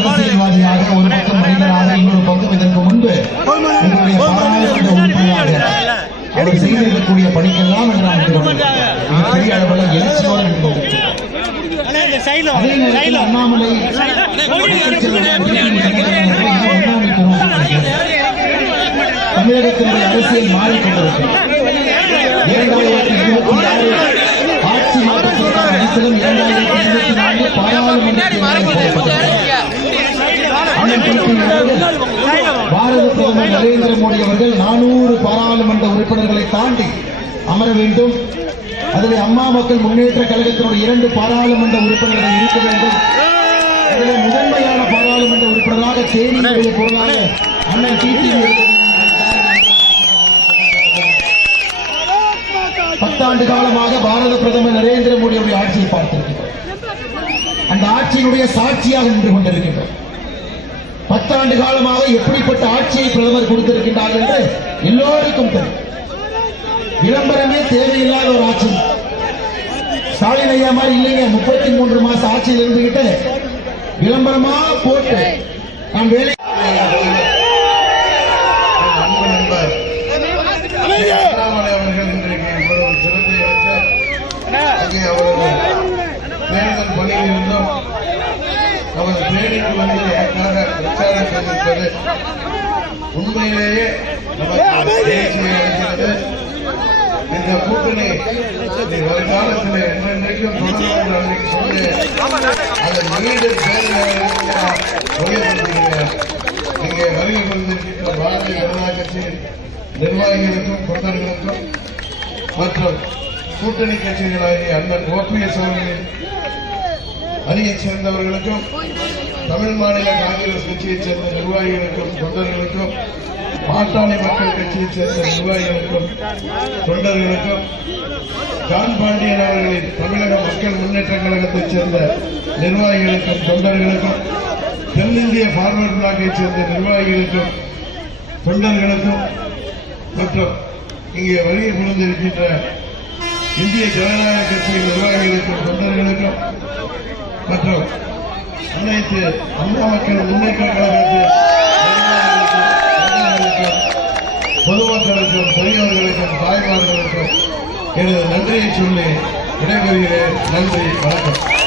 அரசியல்வாதியாக ஒரு பக்கம் மனிதனாக இன்னொரு பக்கம் இதற்கு முன்பு உங்களுடைய பாராளுமன்ற உறுப்பினராக அவர் செய்திருக்கக்கூடிய பணிக்கெல்லாம் பெரிய அளவில் எழுச்சியோடு அண்ணாமலை தமிழகத்தினுடைய அரசியல் மாறிக்கொண்டிருக்கிறது. 2026 ஆட்சி மாற்றத்திற்கான அரசியலும் 2024 பாராளுமன்றத்தில் பாரத பிரதமர் நரேந்திர மோடி அவர்கள் 400 பாராளுமன்ற உறுப்பினர்களை தாண்டி அமர வேண்டும். அதில் அம்மா மக்கள் முன்னேற்ற கழகத்தினுடைய 2 பாராளுமன்ற உறுப்பினர்கள் இருக்க வேண்டும். அதில் முதன்மையான பாராளுமன்ற உறுப்பினராக தேனியுடைய பொருளாளர் அண்ணன் டிடிவி 10 ஆண்டு காலமாக பாரத பிரதமர் நரேந்திர மோடியுடைய ஆட்சியை பார்த்திருக்கிறோம். அந்த ஆட்சியினுடைய சாட்சியாக நின்று கொண்டிருக்கின்றோம். 10 ஆண்டு காலமாக எப்படிப்பட்ட ஆட்சியை பிரதமர் கொடுத்திருக்கின்றார் என்று எல்லோருக்கும் தெரியும். விளம்பரமே தேவையில்லாத ஒரு ஆட்சி. ஸ்டாலின் ஐயா மாதிரி இல்லைங்க. 33 மாச ஆட்சியில் இருந்துகிட்டு விளம்பரமா போட்டு நான் வேலை தேர்தல் பணியில் இருந்தும் அவர் தேடிக்கு வந்து எனக்காக பிரச்சாரம் செய்திருப்பது உண்மையிலேயே நமக்கு தேசிய அளிக்கிறது. இந்த கூட்டணி வருங்காலத்தில் என்னென்றைக்கும் தொடர்ந்து அன்றைக்கு சொல்லி அதன் நீண்ட சொல்லியிருக்கிறீங்க. இங்கே வருகை கொண்டிருக்கின்ற பாரதிய ஜனதா கட்சி நிர்வாகிகளுக்கும் தொண்டர்களுக்கும் மற்றும் கூட்டணி கட்சிகளாகிய அண்ணன் ஓபிஎஸ் அவர்களின் அணியைச் சேர்ந்தவர்களுக்கும் தமிழ் மாநில காங்கிரஸ் கட்சியைச் சேர்ந்த நிர்வாகிகளுக்கும் தொண்டர்களுக்கும் பாட்டாளி மக்கள் கட்சியைச் சேர்ந்த நிர்வாகிகளுக்கும் தொண்டர்களுக்கும் ஜான் பாண்டியன் அவர்களின் தமிழக மக்கள் முன்னேற்ற கழகத்தைச் சேர்ந்த நிர்வாகிகளுக்கும் தொண்டர்களுக்கும் தென்னிந்திய பார்வர்ட் பிளாக்கைச் சேர்ந்த நிர்வாகிகளுக்கும் தொண்டர்களுக்கும் மற்றும் இங்கே வருகை புரிந்திருக்கின்ற இந்திய ஜனநாயக கட்சியின் நிர்வாகிகளுக்கும் தொண்டர்களுக்கும் மற்றும் அனைத்து அம்மா மக்கள் முன்னேற்ற கழகத்தின் பொதுமக்களுக்கும் பெரியவர்களுக்கும் தாய்மார்களுக்கும் எனது நன்றியை சொல்லி விடைபெறுகிறேன். நன்றி, வணக்கம்.